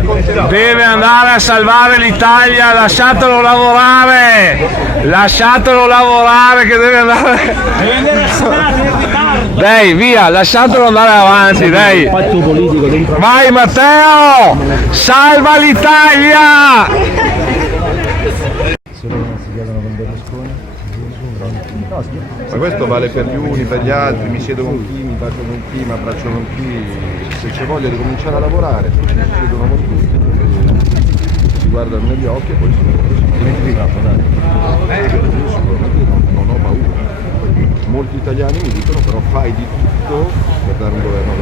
Deve andare a salvare l'Italia, lasciatelo lavorare che deve andare. Dai, via, lasciatelo andare avanti, dai. Vai Matteo, salva l'Italia! Ma questo vale per gli uni, per gli altri, mi siedo con chi, mi bacio con chi, mi abbraccio con chi, se c'è voglia di cominciare a lavorare, tutti si siedono con tutti, si guardano negli occhi e poi si non ho paura. Molti italiani mi dicono però fai di tutto per dare un governo.